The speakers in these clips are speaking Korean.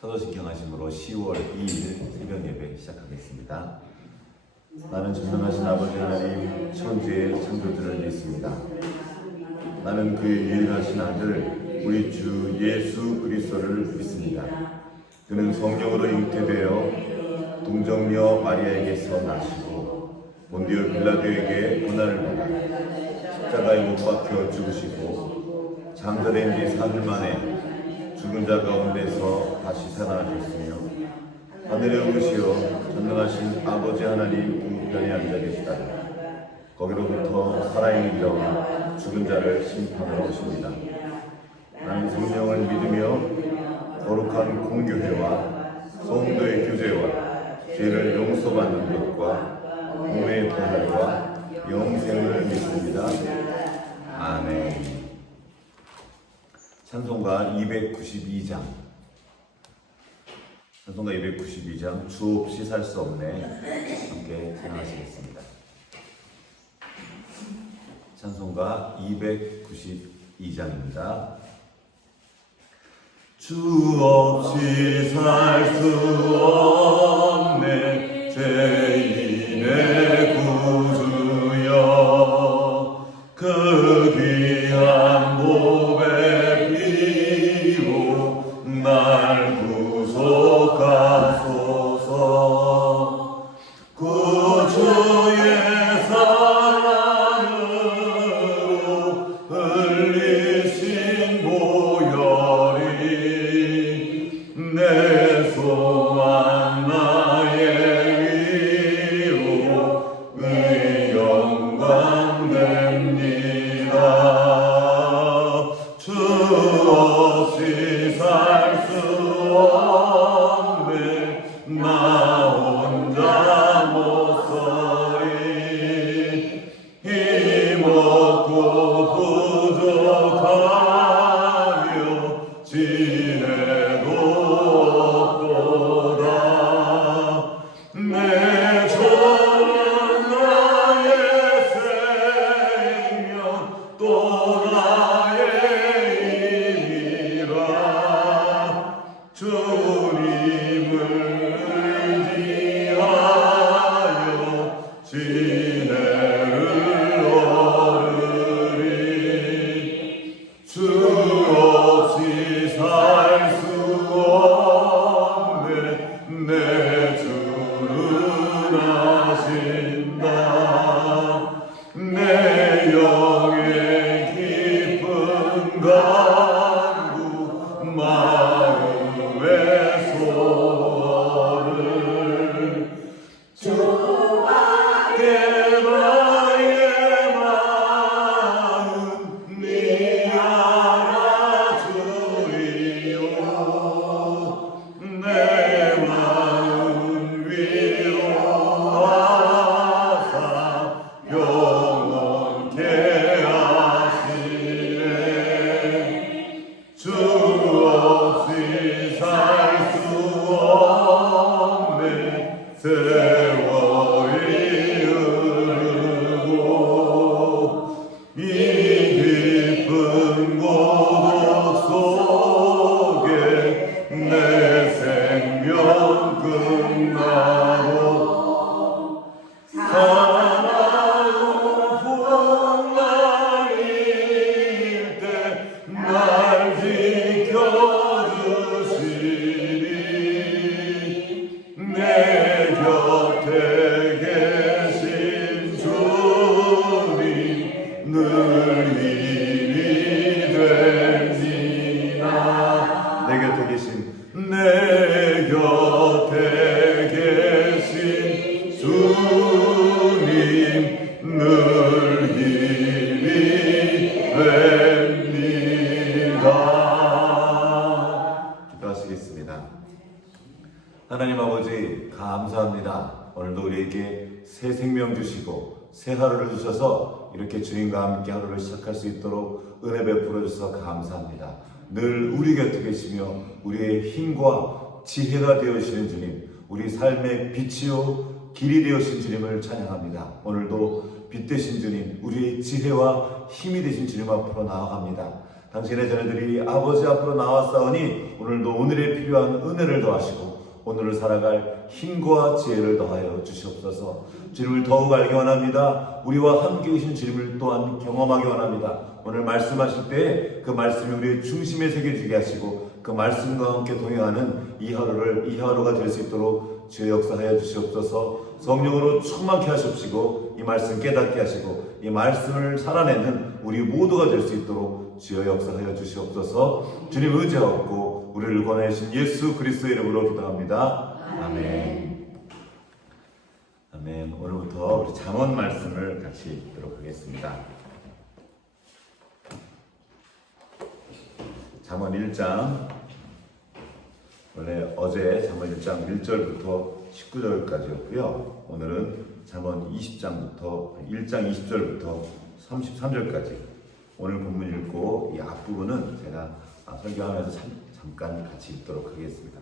사도신경 하심으로 10월 2일 새벽 예배 시작하겠습니다. 나는 전능하신 아버지 하나님 천지의 창조주를 믿습니다. 나는 그의 유일하신 아들 우리 주 예수 그리스도를 믿습니다. 그는 성령으로 잉태되어 동정녀 마리아에게서 나시고 본디오 빌라도에게 고난을 받아 십자가에 못 박혀 죽으시고 장사된 지 사흘 만에 죽은 자 가운데서 다시 살아나셨으며 하늘에 오르시어 전능하신 아버지 하나님 우편에 앉아 계시다. 거기로부터 살아있는 자와 죽은 자를 심판하러 오십니다. 나는 성령을 믿으며 거룩한 공교회와 성도의 교제와 죄를 용서받는 것과 몸의 부활과 영생을 믿습니다. 아멘. 찬송가 292장 주 없이 살 수 없네 함께 찬양하시겠습니다. 찬송가 292장입니다. 주 없이 살 수 없네 죄인의 구주여 그 귀한 몸에 날 구속하소서. 구주의 사랑으로 흘리신 보혈이 내 소망 나의 위로 영광 됩니다. 주 없이 살 수 없네 나 혼자 못 서리 힘없고 부족하며 지내도 없도다. 내 조는 나의 생명 또 나의 주님을 의지하여 지혜를 얻으리. 주 없이 살 수 없네 내 주는 아신다. 내 영의 깊은 간구 마음의 소원을 주밖에 나의 마음 네 알아주리오. 내 마음 위로하사 영원케 하시네. 주 없이 살 수 없네 세월이 흐르고 이 깊은 고독 속에 내 생명 끝나고 사나운 풍랑일 때 날 지켜주시리. 내 곁에 계신 주님 늘 힘이 됩니다. 내 곁에 계신 주님 늘 힘이 됩니다. 기도하시겠습니다. 하나님 아버지 감사합니다. 오늘도 우리에게 새 생명 주시고 새 하루를 주셔서 이렇게 주님과 함께 하루를 시작할 수 있도록 은혜 베풀어 주셔서 감사합니다. 늘 우리 곁에 계시며 우리의 힘과 지혜가 되어주시는 주님, 우리 삶의 빛이요 길이 되어주신 주님을 찬양합니다. 오늘도 빛 되신 주님, 우리의 지혜와 힘이 되신 주님 앞으로 나아갑니다. 당신의 자녀들이 아버지 앞으로 나왔사오니 오늘도 오늘에 필요한 은혜를 더하시고 오늘을 살아갈 힘과 지혜를 더하여 주시옵소서. 주님을 더욱 알기 원합니다. 우리와 함께 계신 주님을 또한 경험하기 원합니다. 오늘 말씀하실 때 그 말씀이 우리의 중심에 새겨지게 하시고 그 말씀과 함께 동행하는 이 하루가 될 수 있도록 주의 역사하여 주시옵소서. 성령으로 충만케 하십시고 이 말씀 깨닫게 하시고 이 말씀을 살아내는 우리 모두가 될 수 있도록 주여 역사하여 주시옵소서. 주님 의지하옵고 우리를 권하신 예수 그리스도의 이름으로 기도합니다. 아멘. 아멘. 오늘부터 우리 잠언 말씀을 같이 읽도록 하겠습니다. 잠언 1장, 원래 어제 잠언 1장 1절부터 19절까지였고요. 오늘은 잠언 20장부터 1장 20절부터 33절까지 오늘 본문 읽고 이 앞부분은 제가 설교하면서 잠깐 같이 읽도록 하겠습니다.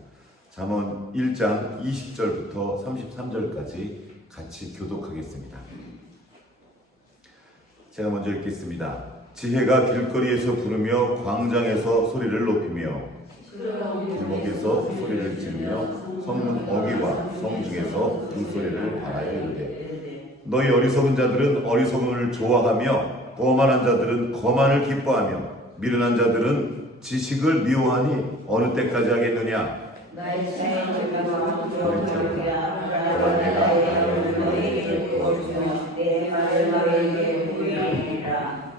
잠언 1장 20절부터 33절까지 같이 교독하겠습니다. 제가 먼저 읽겠습니다. 지혜가 길거리에서 부르며 광장에서 소리를 높이며 길목에서 소리를 지르며 성문 어귀와 성중에서 그 소리를 바라여 이르되 너희 어리석은 자들은 어리석음을 좋아하며 거만한 자들은 거만을 기뻐하며 미련한 자들은 지식을 미워하니 어느 때까지 하겠느냐. 나의 생을 내가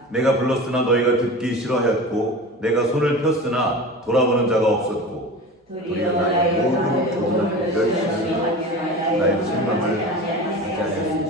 내가 불렀으나 너희가 듣기 싫어하였고 내가 손을 폈으나 돌아보는 자가 없었고 도리어 나의 모든 교훈을 멸시하며 나의 책망을 하자하였으니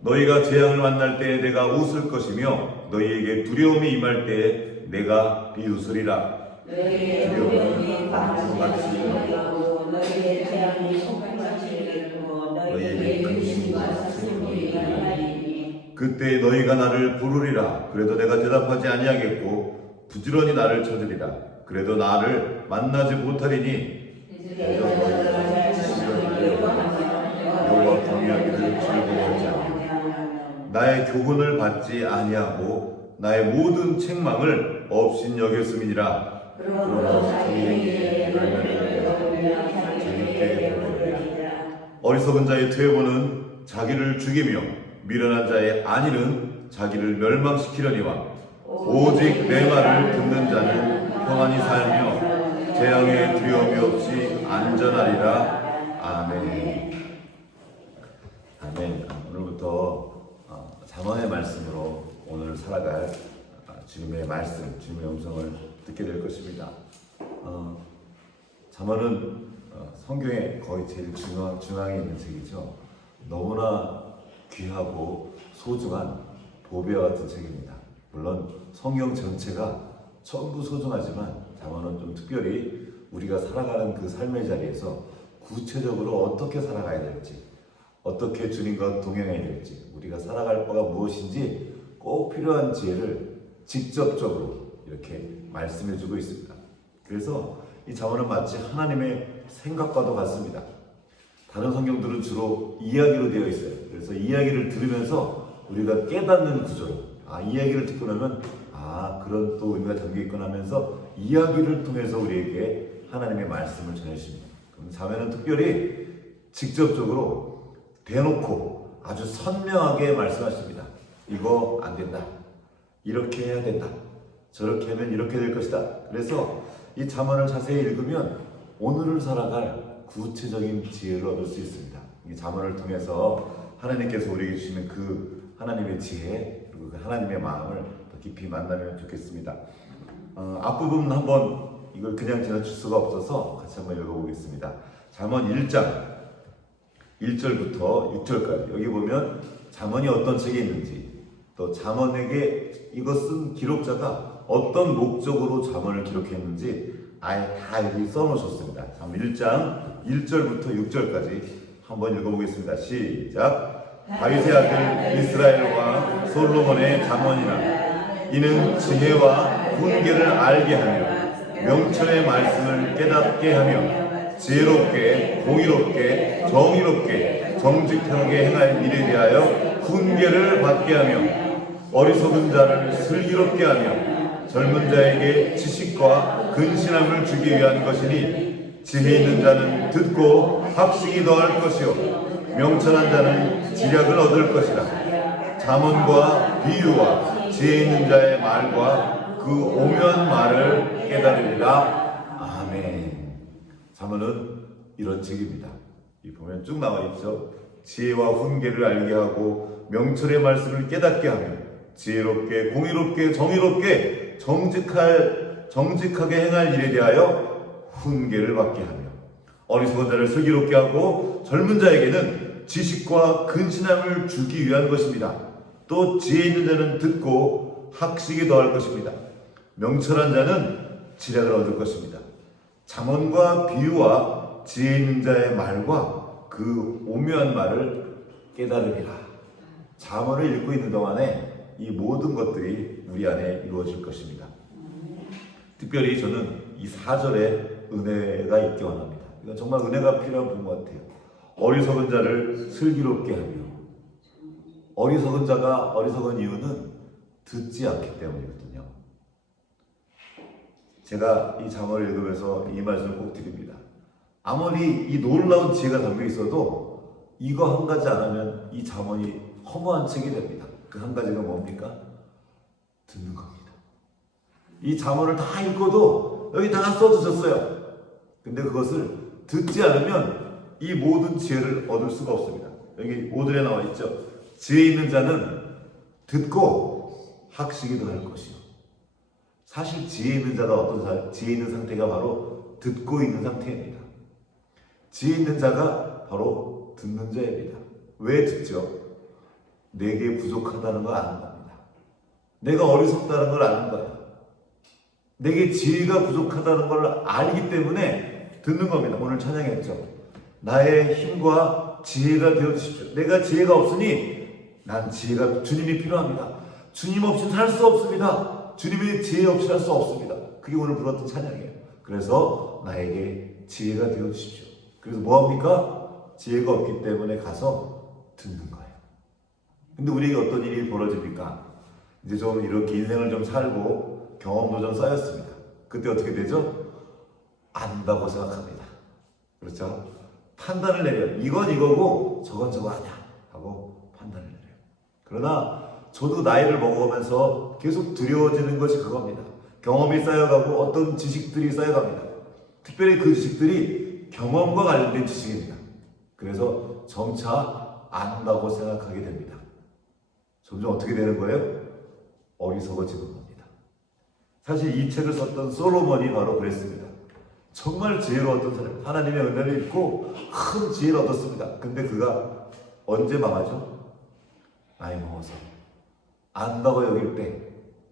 너희가 재앙을 만날 때에 내가 웃을 것이며 너희에게 두려움이 임할 때에 내가 비웃으리라. 두려움은 방송같이 임하고 너희의 재앙이 소금같이 일고 너희에게 근심과 슬픔이 임하리니 그때 너희가 나를 부르리라. 그래도 내가 대답하지 아니하겠고 부지런히 나를 찾으리라. 그래도 나를 만나지 못하리니 여호와 경외하기를 즐거워하지 않으며 나의 교훈을 받지 아니하고 나의 모든 책망을 없인 여겼음이니라. 어리석은 자의 퇴보는 자기를 죽이며 미련한 자의 안위는 자기를 멸망시키려니와 오직 내 말을 듣는 자는 평안히 살며 재앙에 두려움이 없이 안전하리라. 아멘. 아멘. 오늘부터 잠언의 말씀으로 오늘 살아갈 주님의 말씀, 주님의 음성을 듣게 될 것입니다. 잠언은 성경에 거의 제일 중앙에 있는 책이죠. 너무나 귀하고 소중한 보배와 같은 책입니다. 물론 성경 전체가 전부 소중하지만 잠언은 좀 특별히 우리가 살아가는 그 삶의 자리에서 구체적으로 어떻게 살아가야 될지, 어떻게 주님과 동행해야 될지, 우리가 살아갈 바가 무엇인지 꼭 필요한 지혜를 직접적으로 이렇게 말씀해주고 있습니다. 그래서 이 잠언은 마치 하나님의 생각과도 같습니다. 다른 성경들은 주로 이야기로 되어 있어요. 그래서 이야기를 들으면서 우리가 깨닫는 구조로 이야기를 듣고 나면 그런 또 의미가 담겨있구나 하면서 이야기를 통해서 우리에게 하나님의 말씀을 전해주십니다. 그럼 잠언은 특별히 직접적으로 대놓고 아주 선명하게 말씀하십니다. 이거 안 된다. 이렇게 해야 된다. 저렇게 하면 이렇게 될 것이다. 그래서 이 잠언을 자세히 읽으면 오늘을 살아갈 구체적인 지혜를 얻을 수 있습니다. 이 잠언을 통해서 하나님께서 우리에게 주시는 그 하나님의 지혜 그리고 그 하나님의 마음을 더 깊이 만나면 좋겠습니다. 앞부분 한번 이걸 그냥 지나칠 수가 없어서 같이 한번 읽어보겠습니다. 잠언 1장 1절부터 6절까지 여기 보면 잠언이 어떤 책에 있는지 또 잠언에게 이것은 기록자가 어떤 목적으로 잠언을 기록했는지 아예 다 여기 써놓으셨습니다. 1장 1절부터 6절까지 한번 읽어보겠습니다. 시작. 다윗의 아들 이스라엘 왕 솔로몬의 잠언이라. 이는 지혜와 훈계를 알게 하며 명철의 말씀을 깨닫게 하며 지혜롭게 공의롭게 정의롭게 정직하게 행할 일에 대하여 훈계를 받게 하며 어리석은 자를 슬기롭게 하며 젊은 자에게 지식과 근신함을 주기 위한 것이니 지혜 있는 자는 듣고 학식이 더할 것이요 명철한 자는 지략을 얻을 것이라. 잠언과 비유와 지혜 있는 자의 말과 그 오묘한 말을 깨달으리라. 아멘. 잠언은 이런 책입니다. 이 보면 쭉 나와 있죠. 지혜와 훈계를 알게 하고 명철의 말씀을 깨닫게 하며 지혜롭게 공의롭게 정의롭게 정직하게 행할 일에 대하여 훈계를 받게 하며 어리석은 자를 슬기롭게 하고 젊은 자에게는 지식과 근신함을 주기 위한 것입니다. 또 지혜 있는 자는 듣고 학식이 더할 것입니다. 명철한 자는 지략을 얻을 것입니다. 잠언과 비유와 지혜 있는 자의 말과 그 오묘한 말을 깨달으리라. 잠언을 읽고 있는 동안에 이 모든 것들이 우리 안에 이루어질 것입니다. 특별히 저는 이 4절에 은혜가 있기 원합니다. 이건 정말 은혜가 필요한 부분 같아요. 어리석은 자를 슬기롭게 하며, 어리석은 자가 어리석은 이유는 듣지 않기 때문이거든요. 제가 이 잠언을 읽으면서 이 말씀을 꼭 드립니다. 아무리 이 놀라운 지혜가 담겨 있어도 이거 한 가지 안 하면 이 잠언이 허무한 책이 됩니다. 그 한 가지가 뭡니까? 듣는 겁니다. 이 잠언을 다 읽고도 여기 다 써주셨어요. 근데 그것을 듣지 않으면 이 모든 지혜를 얻을 수가 없습니다. 여기 5절에 나와 있죠. 지혜 있는 자는 듣고 학식이 더할 것이요. 사실 지혜 있는 자가 지혜 있는 상태가 바로 듣고 있는 상태입니다. 지혜 있는 자가 바로 듣는 자입니다. 왜 듣죠? 내게 부족하다는 걸 아는 겁니다. 내가 어리석다는 걸 아는 거예요. 내게 지혜가 부족하다는 걸 알기 때문에 듣는 겁니다. 오늘 찬양했죠. 나의 힘과 지혜가 되어주십시오. 내가 지혜가 없으니 난 주님이 필요합니다. 주님 없이는 살 수 없습니다. 주님의 지혜 없이 살 수 없습니다. 그게 오늘 불렀던 찬양이에요. 그래서 나에게 지혜가 되어주십시오. 그래서 뭐합니까? 지혜가 없기 때문에 가서 듣는 거예요. 근데 우리에게 어떤 일이 벌어집니까? 이제 좀 이렇게 인생을 좀 살고 경험도 좀 쌓였습니다. 그때 어떻게 되죠? 안다고 생각합니다. 그렇죠? 판단을 내려요. 이건 이거고 저건 저거 아니야 하고 판단을 내려요. 그러나 저도 나이를 먹어가면서 계속 두려워지는 것이 그겁니다. 경험이 쌓여가고 어떤 지식들이 쌓여갑니다. 특별히 그 지식들이 경험과 관련된 지식입니다. 그래서 점차 안다고 생각하게 됩니다. 점점 어떻게 되는 거예요? 어리석어지는 겁니다. 사실 이 책을 썼던 솔로몬이 바로 그랬습니다. 정말 지혜로웠던 사람, 하나님의 은혜를 입고 큰 지혜를 얻었습니다. 근데 그가 언제 망하죠? 나이 먹어서 안다고 여길 때,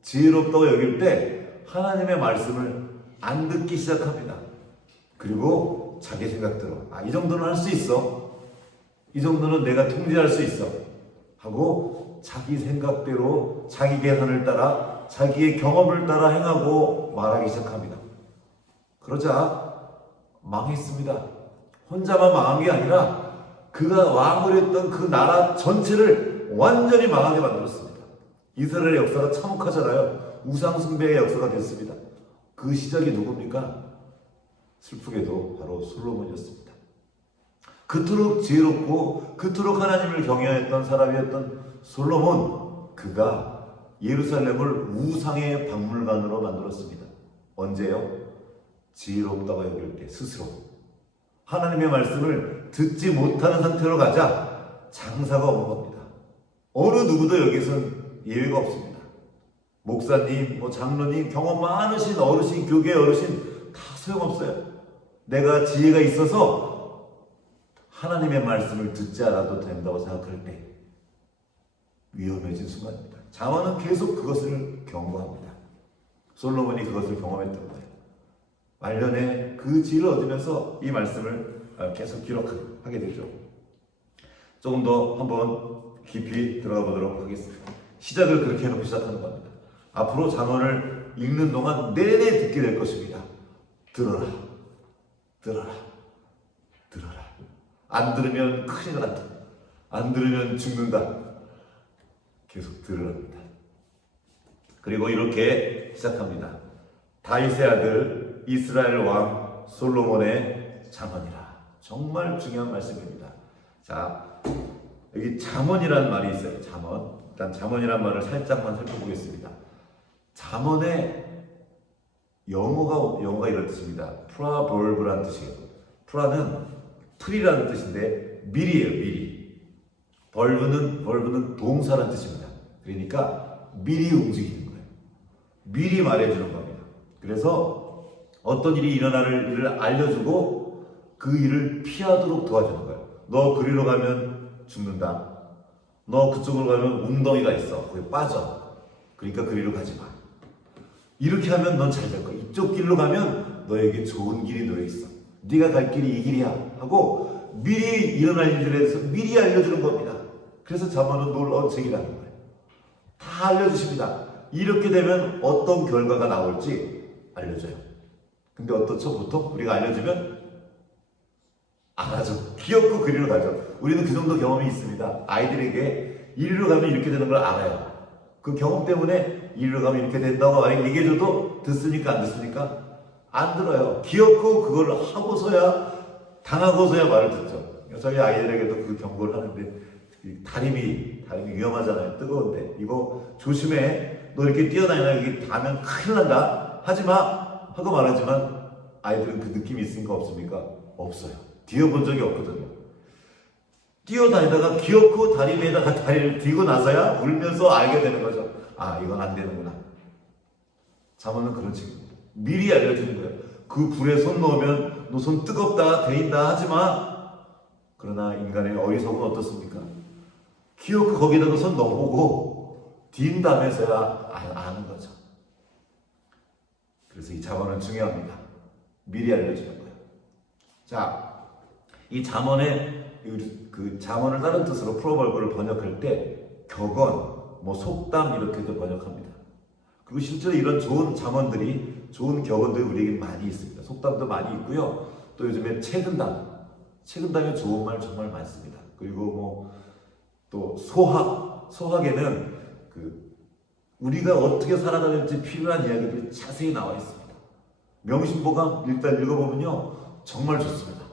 지혜롭다고 여길 때 하나님의 말씀을 안 듣기 시작합니다. 그리고 자기 생각대로 이 정도는 할 수 있어, 이 정도는 내가 통제할 수 있어 하고 자기 생각대로 자기 계산을 따라 자기의 경험을 따라 행하고 말하기 시작합니다. 그러자 망했습니다. 혼자만 망한 게 아니라 그가 왕을 했던 그 나라 전체를 완전히 망하게 만들었습니다. 이스라엘의 역사가 참혹하잖아요. 우상숭배의 역사가 됐습니다. 그 시작이 누굽니까? 슬프게도 바로 솔로몬이었습니다. 그토록 지혜롭고 그토록 하나님을 경외했던 사람이었던 솔로몬, 그가 예루살렘을 우상의 박물관으로 만들었습니다. 언제요? 지혜롭다고 여길 때 스스로 하나님의 말씀을 듣지 못하는 상태로 가자 장사가 오는 겁니다. 어느 누구도 여기서는 예외가 없습니다. 목사님, 장로님, 경험 많으신 어르신, 교계 어르신 다 소용없어요. 내가 지혜가 있어서 하나님의 말씀을 듣지 않아도 된다고 생각할 때 위험해진 순간입니다. 잠언은 계속 그것을 경고합니다. 솔로몬이 그것을 경험했던 거예요. 말년에 그 지혜를 얻으면서 이 말씀을 계속 기록하게 되죠. 조금 더 한번 깊이 들어가 보도록 하겠습니다. 시작을 그렇게 해놓고 시작하는 겁니다. 앞으로 잠언을 읽는 동안 내내 듣게 될 것입니다. 들어라, 들어라, 들어라. 안 들으면 큰일 난다. 안 들으면 죽는다. 계속 들으랍니다. 그리고 이렇게 시작합니다. 다윗의 아들 이스라엘 왕 솔로몬의 잠언이라. 정말 중요한 말씀입니다. 자, 여기 잠언이라는 말이 있어요. 잠언. 일단 잠언이라는 말을 살짝만 살펴보겠습니다. 잠언의 영어가 이런 뜻입니다. 프라볼브라는 뜻이에요. 프라는 풀이라는 뜻인데 밀이에요. 밀이. 벌브는 동사라는 뜻입니다. 그러니까 밀이 움직이는 거예요. 미리 말해주는 겁니다. 그래서 어떤 일이 일어날 일을 알려주고 그 일을 피하도록 도와주는 거예요. 너 그리로 가면 죽는다. 너 그쪽으로 가면 웅덩이가 있어. 거기 빠져. 그러니까 그리로 가지 마. 이렇게 하면 넌 잘 될 거야. 이쪽 길로 가면 너에게 좋은 길이 놓여 있어. 네가 갈 길이 이 길이야 하고 미리 일어날 일들에 대해서 미리 알려주는 겁니다. 그래서 잠언은 놀라운 책이라는 거예요. 다 알려주십니다. 이렇게 되면 어떤 결과가 나올지 알려줘요. 근데 어떻죠? 보통 우리가 알려주면 안 하죠. 귀엽고 그리로 가죠. 우리는 그 정도 경험이 있습니다. 아이들에게 이리로 가면 이렇게 되는 걸 알아요. 그 경험 때문에 이리로 가면 이렇게 된다고 만약에 얘기해줘도 듣습니까? 안 듣습니까? 안 들어요. 귀엽고 그걸 하고서야 당하고서야 말을 듣죠. 저희 아이들에게도 그 경고를 하는데 다림이 위험하잖아요. 뜨거운데 이거 조심해. 너 이렇게 뛰어다니나 여기 닿으면 큰일 난다. 하지마 하고 말하지만 아이들은 그 느낌이 있습니까? 없습니까? 없어요. 뛰어본 적이 없거든요. 뛰어다니다가 귀엽고 다리 위에다가 다리를 뒤고 나서야 울면서 알게 되는 거죠. 아, 이건 안 되는구나. 잠언은 그런 책입니다. 미리 알려주는 거예요. 그 불에 손 넣으면 너 손 뜨겁다, 데인다 하지마. 그러나 인간의 어리석음은 어떻습니까? 귀엽고 거기다가 손 넣어보고 뒤인 다음에서야 아는 거죠. 그래서 이 잠언은 중요합니다. 미리 알려주는 거예요. 자, 이 잠언의 그 잠언을 다른 뜻으로 프로벌브를 번역할 때 격언, 속담 이렇게도 번역합니다. 그리고 실제로 이런 좋은 잠언들이, 좋은 격언들이 우리에게 많이 있습니다. 속담도 많이 있고요. 또 요즘에 책은담에 좋은 말 정말 많습니다. 그리고 또 소학에는 우리가 어떻게 살아가야 될지 필요한 이야기들이 자세히 나와 있습니다. 명심보감 일단 읽어보면요 정말 좋습니다.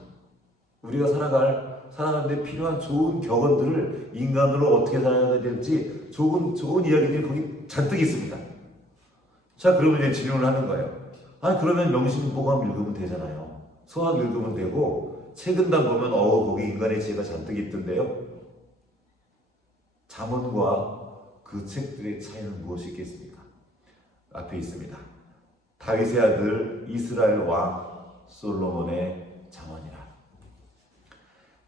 우리가 살아가는데 필요한 좋은 격언들을 인간으로 어떻게 살아가야 될지 좋은 이야기들이 거기 잔뜩 있습니다. 자, 그러면 이제 질문을 하는 거예요. 아니, 그러면 명심보감 읽으면 되잖아요. 소학 읽으면 되고 책은담 보면 거기 인간의 지혜가 잔뜩 있던데요. 잠언과 그 책들의 차이는 무엇이 있겠습니까? 앞에 있습니다. 다윗의 아들 이스라엘 왕 솔로몬의 잠언이라.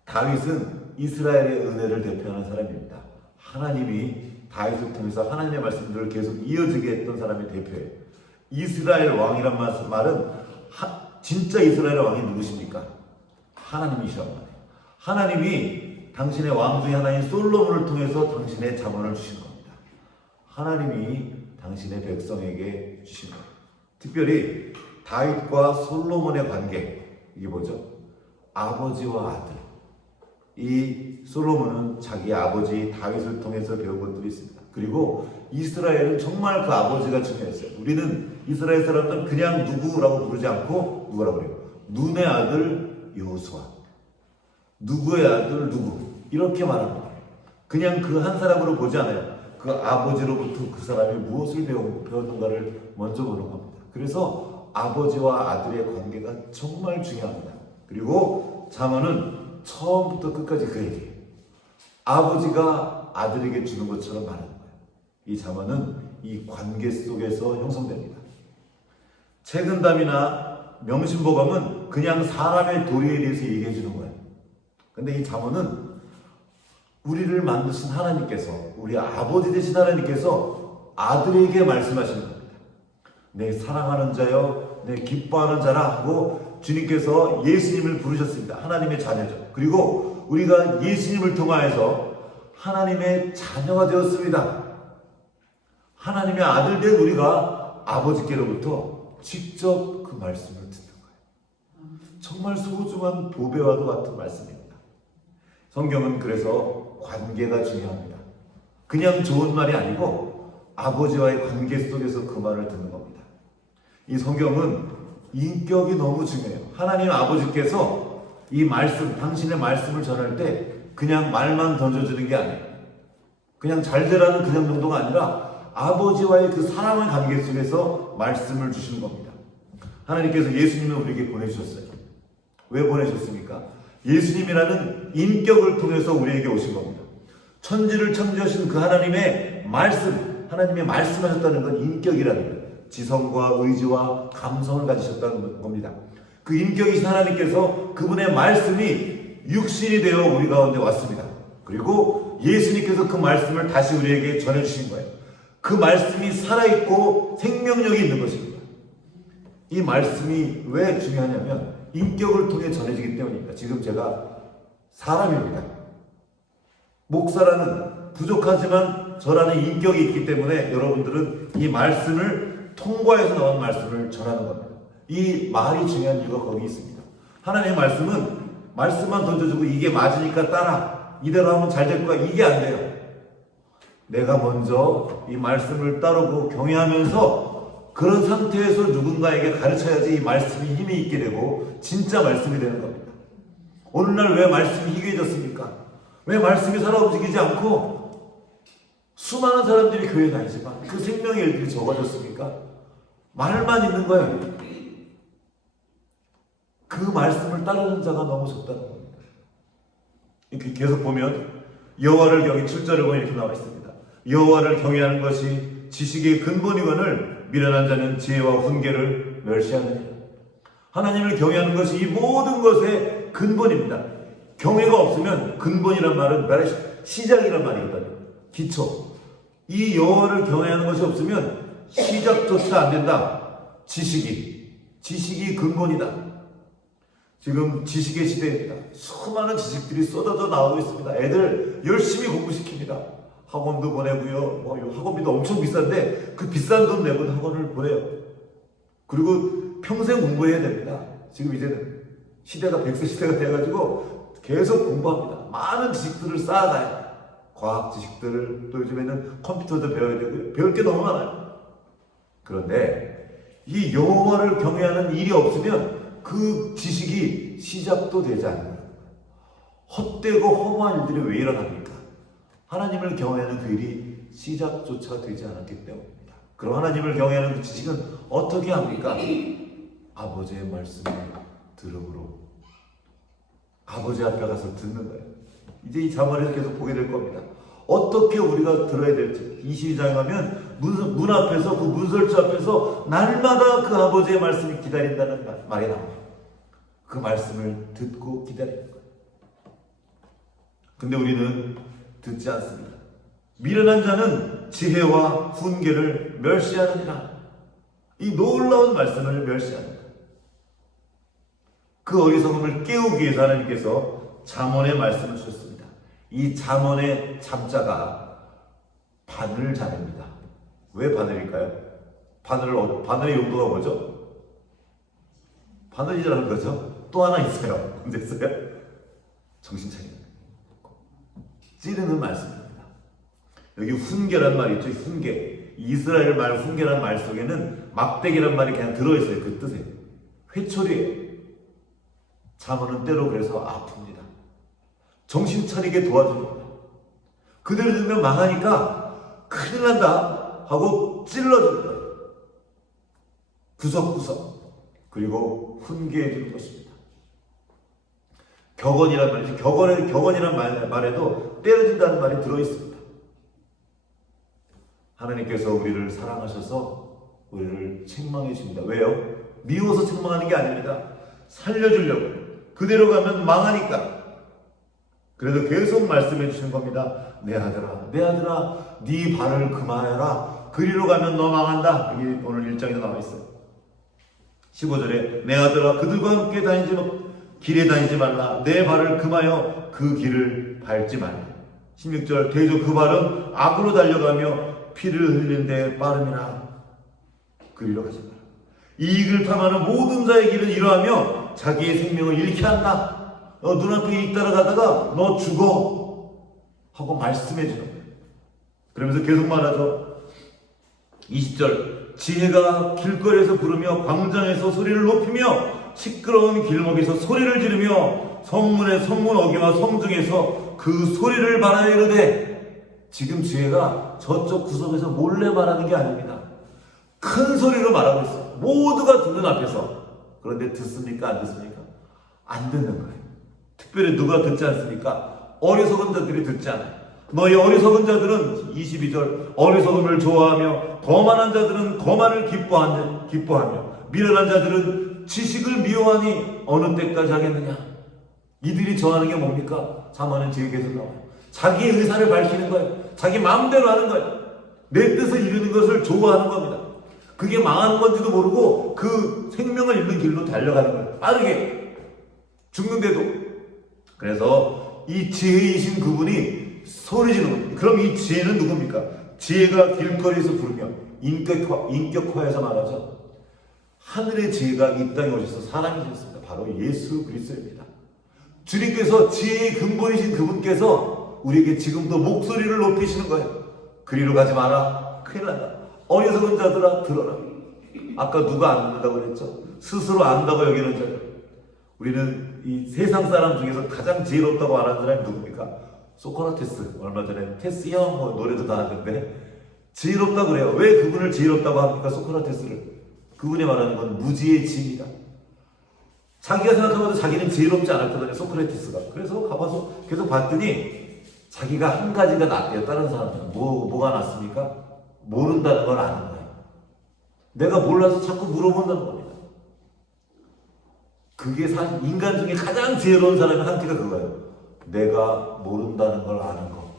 다윗은 이스라엘의 은혜를 대표하는 사람입니다. 하나님이 다윗을 통해서 하나님의 말씀들을 계속 이어지게 했던 사람의 대표예요. 이스라엘 왕이란 말은 진짜 이스라엘 왕이 누구십니까? 하나님이시란 말이에요. 하나님이 당신의 왕 중에 하나인 솔로몬을 통해서 당신의 잠언을 주신 겁니다. 하나님이 당신의 백성에게 주신 겁니다. 특별히 다윗과 솔로몬의 관계, 이게 뭐죠? 아버지와 아들. 이 솔로몬은 자기 아버지 다윗을 통해서 배운 것들이 있습니다. 그리고 이스라엘은 정말 그 아버지가 중요했어요. 우리는 이스라엘 사람들은 그냥 누구라고 부르지 않고 누구라고 그래요? 눈의 아들 여호수아, 누구의 아들 누구, 이렇게 말합니다. 그냥 그 한 사람으로 보지 않아요. 그 아버지로부터 그 사람이 무엇을 배웠는가를 먼저 보는 겁니다. 그래서 아버지와 아들의 관계가 정말 중요합니다. 그리고 잠언은 처음부터 끝까지 그 얘기예요. 아버지가 아들에게 주는 것처럼 말하는 거예요. 이 잠언은 이 관계 속에서 형성됩니다. 책은담이나 명심보감은 그냥 사람의 도리에 대해서 얘기해 주는 거예요. 근데 이 잠언은 우리를 만드신 하나님께서, 우리 아버지 되신 하나님께서 아들에게 말씀하시는 겁니다. 내 사랑하는 자여, 내 기뻐하는 자라 하고 주님께서 예수님을 부르셨습니다. 하나님의 자녀죠. 그리고 우리가 예수님을 통하여서 하나님의 자녀가 되었습니다. 하나님의 아들 된 우리가 아버지께로부터 직접 그 말씀을 듣는 거예요. 정말 소중한 보배와도 같은 말씀입니다. 성경은 그래서 관계가 중요합니다. 그냥 좋은 말이 아니고 아버지와의 관계 속에서 그 말을 듣는 겁니다. 이 성경은 인격이 너무 중요해요. 하나님 아버지께서 이 말씀, 당신의 말씀을 전할 때 그냥 말만 던져주는 게 아니에요. 그냥 잘 되라는 그냥 정도가 아니라 아버지와의 그 사랑의 관계 속에서 말씀을 주시는 겁니다. 하나님께서 예수님을 우리에게 보내주셨어요. 왜 보내셨습니까? 예수님이라는 인격을 통해서 우리에게 오신 겁니다. 천지를 창조하신 그 하나님의 말씀, 하나님의 말씀하셨다는 건 인격이라는 거예요. 지성과 의지와 감성을 가지셨다는 겁니다. 그 인격이신 하나님께서 그분의 말씀이 육신이 되어 우리 가운데 왔습니다. 그리고 예수님께서 그 말씀을 다시 우리에게 전해주신 거예요. 그 말씀이 살아있고 생명력이 있는 것입니다. 이 말씀이 왜 중요하냐면 인격을 통해 전해지기 때문입니다. 지금 제가 사람입니다. 목사라는 부족하지만 저라는 인격이 있기 때문에 여러분들은 이 말씀을 통과해서 나온 말씀을 전하는 겁니다. 이 말이 중요한 이유가 거기 있습니다. 하나님의 말씀은 말씀만 던져주고 이게 맞으니까 따라, 이대로 하면 잘 될 거야, 이게 안 돼요. 내가 먼저 이 말씀을 따르고 경외하면서 그런 상태에서 누군가에게 가르쳐야지 이 말씀이 힘이 있게 되고 진짜 말씀이 되는 겁니다. 오늘날 왜 말씀이 희귀해졌습니까? 왜 말씀이 살아 움직이지 않고 수많은 사람들이 교회에 다니지만 그 생명의 일들이 적어졌습니까? 말만 있는 거예요. 그 말씀을 따르는 자가 너무 적다는 겁니다. 이렇게 계속 보면 여호와를 경외 7절을 보면 이렇게 나와 있습니다. 여호와를 경외하는 것이 지식의 근본이거늘 미련한 자는 지혜와 훈계를 멸시하느니라. 하나님을 경외하는 것이 이 모든 것의 근본입니다. 경외가 없으면 근본이란 말은 시작이란 말이거든요. 기초. 이 여호와를 경외하는 것이 없으면 시작조차 안 된다. 지식이 근본이다. 지금 지식의 시대입니다. 수많은 지식들이 쏟아져 나오고 있습니다. 애들 열심히 공부시킵니다. 학원도 보내고요. 학원비도 엄청 비싼데 그 비싼 돈 내고 학원을 보내요. 그리고 평생 공부해야 됩니다. 지금 이제는 시대가 100세 시대가 돼가지고 계속 공부합니다. 많은 지식들을 쌓아가요. 과학 지식들을, 또 요즘에는 컴퓨터도 배워야 되고요. 배울 게 너무 많아요. 그런데 이 여호와를 경외하는 일이 없으면 그 지식이 시작도 되지 않는 거예요. 헛되고 허무한 일들이 왜 일어납니까? 하나님을 경외하는 그 일이 시작조차 되지 않았기 때문입니다. 그럼 하나님을 경외하는 그 지식은 어떻게 합니까? 아버지의 말씀을 들음으로 아버지 앞에 가서 듣는 거예요. 이제 이 자문에서 계속 보게 될 겁니다. 어떻게 우리가 들어야 될지. 22장에 가면 문 앞에서, 그 문설주 앞에서 날마다 그 아버지의 말씀이 기다린다는 말이 나옵니다. 그 말씀을 듣고 기다리는 거예요. 근데 우리는 듣지 않습니다. 미련한 자는 지혜와 훈계를 멸시하느니라. 이 놀라운 말씀을 멸시합니다. 그 어리석음을 깨우기 위해서 하나님께서 잠언의 말씀을 주셨습니다. 이 잠언의 잠자가 바늘잠입니다. 왜 바늘일까요? 바늘의 용도가 뭐죠? 바늘이라는 거죠. 또 하나 있어요. 언제 있어요? 정신 차리는 찌르는 말씀입니다. 여기 훈계란 말이 있죠. 훈계. 이스라엘 말 훈계란 말 속에는 막대기란 말이 그냥 들어있어요. 그 뜻에. 회초리예요. 잠언은 때로 그래서 아픕니다. 정신 차리게 도와줍니다. 그대로 들면 망하니까 큰일 난다 하고 찔러줍니다. 구석구석. 그리고 훈계해 주는 것입니다. 격언이란 말이죠. 격언이란 말에도 때려준다는 말이 들어있습니다. 하나님께서 우리를 사랑하셔서 우리를 책망해 줍니다. 왜요? 미워서 책망하는 게 아닙니다. 살려주려고. 그대로 가면 망하니까. 그래도 계속 말씀해 주시는 겁니다. 내 아들아, 네 발을 그만해라. 그리로 가면 너 망한다. 이게 오늘 1장에 나와 있어요. 15절에 내 아들아, 그들과 함께 길에 다니지 말라. 내 발을 금하여 그 길을 밟지 말라. 16절 대저 그 발은 악으로 달려가며 피를 흘리는 데 빠름이라. 그리로 가지 마라. 이익을 탐하는 모든 자의 길은 이러하며 자기의 생명을 잃게 한다. 눈앞에 이익 따라가다가 너 죽어 하고 말씀해 주는 거예요. 그러면서 계속 말하죠. 20절 지혜가 길거리에서 부르며 광장에서 소리를 높이며 시끄러운 길목에서 소리를 지르며 성문의 성문 어귀와 성중에서 그 소리를 말하여 이르되, 지금 지혜가 저쪽 구석에서 몰래 말하는 게 아닙니다. 큰 소리로 말하고 있어요. 모두가 듣는 앞에서. 그런데 듣습니까? 안 듣습니까? 안 듣는 거예요. 특별히 누가 듣지 않습니까? 어리석은 자들이 듣지 않아요. 너희 어리석은 자들은 22절 어리석음을 좋아하며 거만한 자들은 거만을 기뻐하며 미련한 자들은 지식을 미워하니 어느 때까지 하겠느냐. 이들이 정하는 게 뭡니까? 사모하는 지혜에서 나와요. 자기의 의사를 밝히는 거예요. 자기 마음대로 하는 거예요. 내 뜻을 이루는 것을 좋아하는 겁니다. 그게 망하는 건지도 모르고 그 생명을 잃는 길로 달려가는 거예요. 빠르게 죽는데도. 그래서 이 지혜이신 그분이 소리 지르는 겁니다. 그럼 이 지혜는 누굽니까? 지혜가 길거리에서 부르며 인격화해서 말하죠. 하늘의 지혜가 이 땅에 오셔서 사람이 되었습니다. 바로 예수 그리스도입니다. 주님께서 지혜의 근본이신 그분께서 우리에게 지금도 목소리를 높이시는 거예요. 그리로 가지 마라. 큰일 난다. 어리석은 자들아 들어라. 아까 누가 안 듣는다고 그랬죠? 스스로 안다고 여기는 자들. 우리는 이 세상 사람 중에서 가장 지혜롭다고 말하는 사람이 누굽니까? 소크라테스. 얼마 전에 테스 형 노래도 나왔는데 지혜롭다고 그래요. 왜 그분을 지혜롭다고 합니까? 소크라테스를. 그분이 말하는 건 무지의 지혜입니다. 자기가 생각하면 자기는 지혜롭지 않았거든요. 소크라테스가. 그래서 가봐서 계속 봤더니 자기가 한 가지가 낫대요. 다른 사람들은. 뭐가 낫습니까? 모른다는 걸 아는 거예요. 내가 몰라서 자꾸 물어본다는 겁니다. 그게 사실 인간 중에 가장 지혜로운 사람의 상태가 그거예요. 내가 모른다는 걸 아는 거.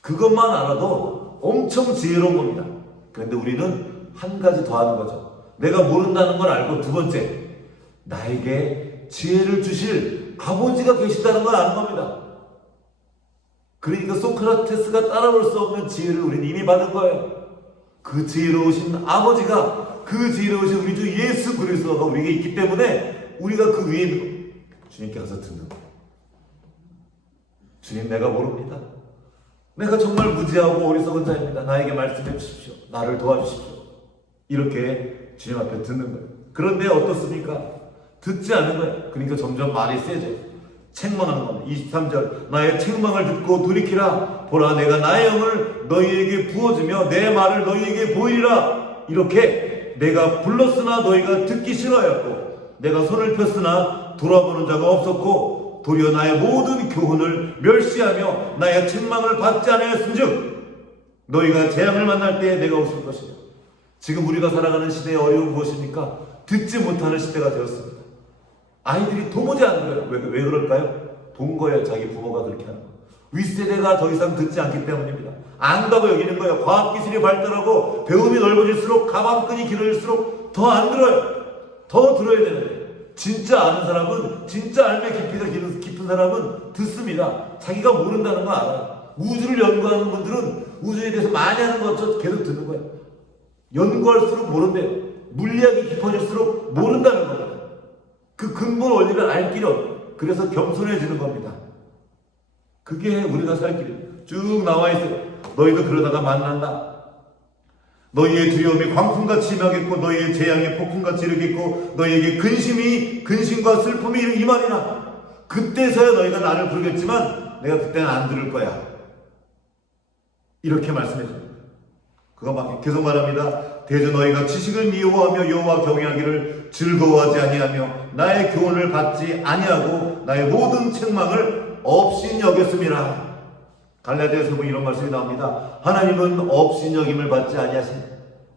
그것만 알아도 엄청 지혜로운 겁니다. 그런데 우리는 한 가지 더 하는 거죠. 내가 모른다는 걸 알고 두 번째, 나에게 지혜를 주실 아버지가 계시다는 걸 아는 겁니다. 그러니까 소크라테스가 따라올 수 없는 지혜를 우리는 이미 받은 거예요. 그 지혜로우신 아버지가, 그 지혜로우신 우리 주 예수 그리스도가 우리에게 있기 때문에 우리가 그 위에 있는 거예요. 주님께 가서 듣는 거예요. 주님, 내가 모릅니다. 내가 정말 무지하고 어리석은 자입니다. 나에게 말씀해 주십시오. 나를 도와주십시오. 이렇게 주님 앞에 듣는 거예요. 그런데 어떻습니까? 듣지 않는 거예요. 그러니까 점점 말이 세져요. 책망하는 겁니다. 23절 나의 책망을 듣고 돌이키라. 보라, 내가 나의 영을 너희에게 부어주며 내 말을 너희에게 보이리라. 이렇게 내가 불렀으나 너희가 듣기 싫어하였고 내가 손을 폈으나 돌아보는 자가 없었고 도리어 나의 모든 교훈을 멸시하며 나의 책망을 받지 않았은즉 너희가 재앙을 만날 때에 내가 없을 것이다. 지금 우리가 살아가는 시대의 어려움은 무엇입니까? 듣지 못하는 시대가 되었습니다. 아이들이 도무지 안 들어요. 왜 그럴까요? 본 거예요. 자기 부모가 그렇게 하는 거. 윗세대가 더 이상 듣지 않기 때문입니다. 안다고 여기는 거예요. 과학기술이 발달하고 배움이 넓어질수록 가방끈이 길어질수록 더 안 들어요. 더 들어야 되는데 진짜 아는 사람은, 진짜 알매 깊은 사람은 듣습니다. 자기가 모른다는 거 알아요. 우주를 연구하는 분들은 우주에 대해서 많이 하는 것처럼 계속 듣는 거예요. 연구할수록 모른대요. 물리학이 깊어질수록 모른다는 거예요. 그 근본 원리를 알 길이 없어요. 그래서 겸손해지는 겁니다. 그게 우리가 살 길이에요. 쭉 나와 있어요. 너희도 그러다가 만난다. 너희의 두려움이 광풍같이 임하겠고 너희의 재앙이 폭풍같이 이르겠고 너희에게 근심과 슬픔이 임하리라. 그때서야 너희가 나를 부르겠지만 내가 그때는 안 들을 거야. 이렇게 말씀해 줍니다. 그거 계속 말합니다. 대저 너희가 지식을 미워하며 여호와 경외하기를 즐거워하지 아니하며 나의 교훈을 받지 아니하고 나의 모든 책망을 업신여겼음이라. 갈라디아서 보면 이런 말씀이 나옵니다. 하나님은 업신여김을 받지 아니하신.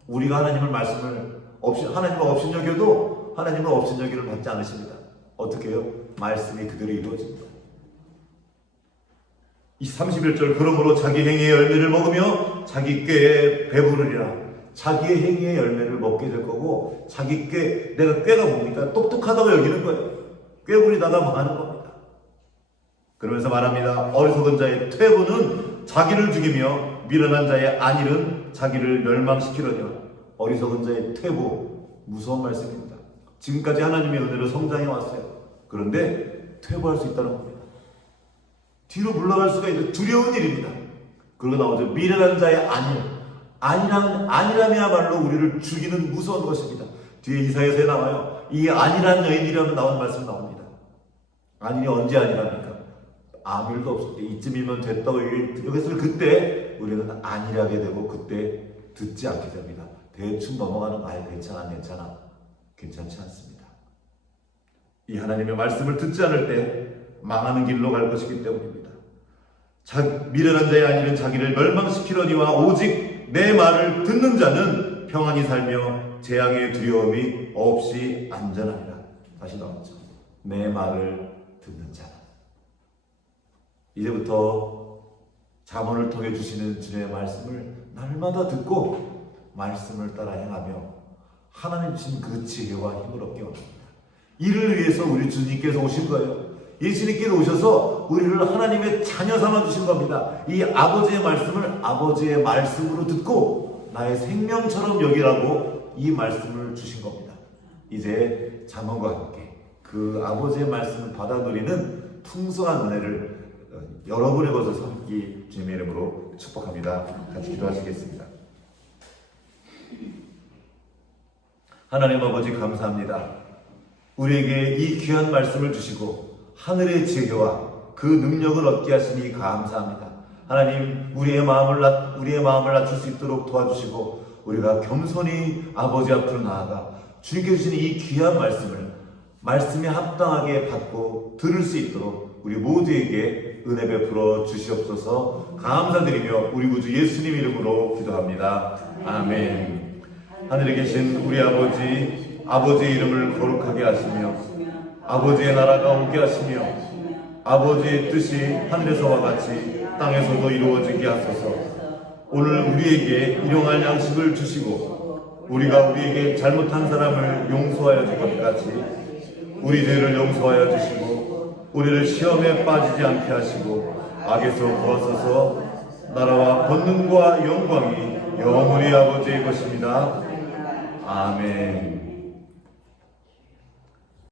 우리가 하나님을 하나님을 업신여겨도 하나님은 업신여김을 받지 않으십니다. 어떻게 해요? 말씀이 그대로 이루어집니다. 31절 그러므로 자기 행위의 열매를 먹으며 자기 꾀에 배부르리라. 자기의 행위의 열매를 먹게 될 거고 자기 꾀, 내가 꾀가 뭡니까? 똑똑하다고 여기는 거예요. 꾀부리다가 망하는 겁니다. 그러면서 말합니다. 어리석은 자의 퇴보는 자기를 죽이며 미련한 자의 안일은 자기를 멸망시키려니와. 어리석은 자의 퇴보, 무서운 말씀입니다. 지금까지 하나님의 은혜로 성장해 왔어요. 그런데 퇴보할 수 있다는 겁니다. 뒤로 물러갈 수가 있는 두려운 일입니다. 그리고 나오죠. 미련한 자의 안일. 안이람이야말로 우리를 죽이는 무서운 것입니다. 뒤에 이사야서에 나와요. 이 안이란 여인이라고 나오는 말씀 나옵니다. 안이 언제 안이랍니까? 아무 일도 없을 때 이쯤이면 됐다고 여기서 그때 우리는 안일하게 되고 그때 듣지 않게 됩니다. 대충 넘어가는 아예 괜찮아 괜찮지 않습니다. 이 하나님의 말씀을 듣지 않을 때 망하는 길로 갈 것이기 때문입니다. 미련한 자의 안위는 자기를 멸망시키려니와 오직 내 말을 듣는 자는 평안히 살며 재앙의 두려움이 없이 안전하리라. 다시 나왔죠. 내 말을 듣는 자는. 이제부터 잠언을 통해 주시는 주님의 말씀을 날마다 듣고 말씀을 따라 행하며 하나님 주신 그 지혜와 힘을 얻게 합니다. 이를 위해서 우리 주님께서 오신 거예요. 예수님께서 오셔서 우리를 하나님의 자녀 삼아 주신 겁니다. 이 아버지의 말씀을 아버지의 말씀으로 듣고 나의 생명처럼 여기라고 이 말씀을 주신 겁니다. 이제 잠언과 함께 그 아버지의 말씀을 받아 누리는 풍성한 은혜를 여러분의 것을 삼기 주님의 이름으로 축복합니다. 같이 기도하시겠습니다. 하나님 아버지 감사합니다. 우리에게 이 귀한 말씀을 주시고 하늘의 지혜와 그 능력을 얻게 하시니 감사합니다. 하나님 우리의 마음을 낮출 수 있도록 도와주시고 우리가 겸손히 아버지 앞으로 나아가 주님께 주신 이 귀한 말씀에 합당하게 받고 들을 수 있도록 우리 모두에게 은혜 베풀어 주시옵소서. 감사드리며 우리 구주 예수님 이름으로 기도합니다. 아멘. 하늘에 계신 우리 아버지의 이름을 거룩하게 하시며 아버지의 나라가 오게 하시며 아버지의 뜻이 하늘에서와 같이 땅에서도 이루어지게 하소서. 오늘 우리에게 일용할 양식을 주시고 우리가 우리에게 잘못한 사람을 용서하여 줄 것 같이 우리 죄를 용서하여 주시고 우리를 시험에 빠지지 않게 하시고 악에서 구하소서. 나라와 권능과 영광이 영원히 아버지의 것입니다. 아멘.